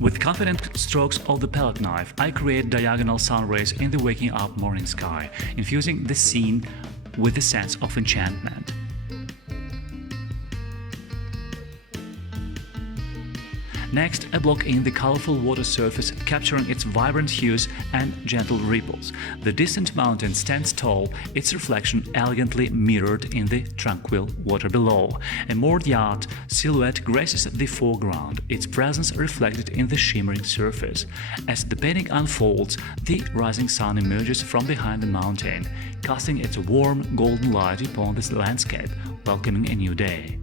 With confident strokes of the palette knife, I create diagonal sun rays in the waking up morning sky, infusing the scene with a sense of enchantment. Next, I block in the colorful water surface, capturing its vibrant hues and gentle ripples. The distant mountain stands tall, its reflection elegantly mirrored in the tranquil water below. A moored yacht silhouette graces the foreground, its presence reflected in the shimmering surface. As the painting unfolds, the rising sun emerges from behind the mountain, casting its warm golden light upon the landscape, welcoming a new day.